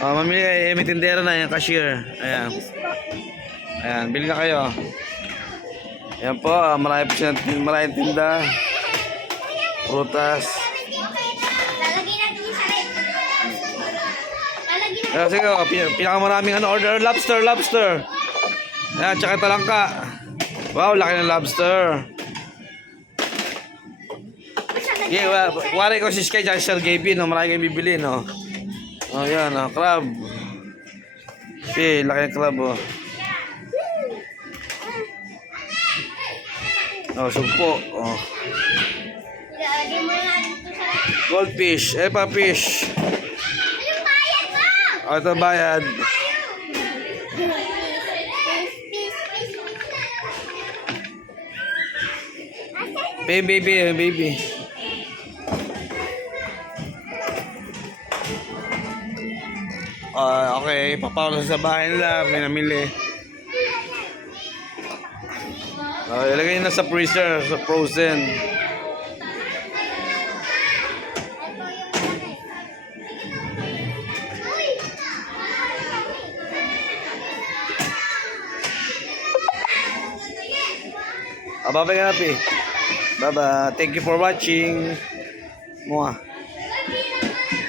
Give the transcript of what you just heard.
Oh, mamili kayo. May tindera na yung cashier. Ayan. Ayan, bili na kayo. Ayan po, marami po siya, maraming tinda. Prutas. Lalagyan natin yung salit. Lalagyan natin. Ayan, sige, oh, pinakamaraming order. Lobster, lobster. Ayan, tsaka talangka. Wow, laki ng lobster. Yeah, wari ko si Sky tsaka si Sir Gaby, no? Marami kayong bibili, no? Oh, yan, oh, crab. Okay, laki ng crab, oh. Oh, sugpo, oh. Lalagyan mo na natin ito sa... Goldfish, pa fish. Anong bayad mo? Oh, ito bayad. Baby. Okay, papawala sa bahay nila, may namili. Ilagay na sa freezer, sa frozen. Bye-bye ka na, Pi. Bye-bye. Thank you for watching. Mua.